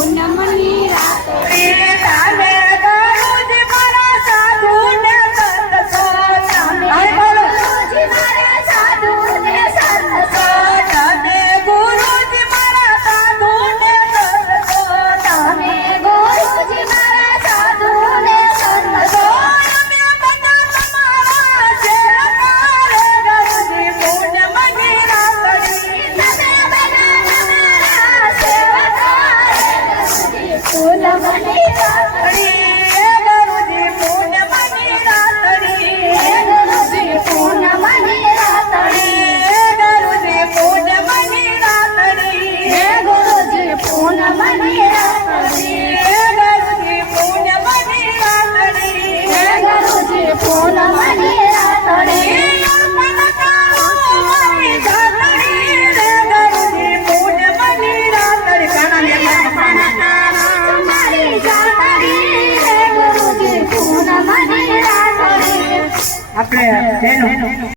phone number Thank you. 哎，喏。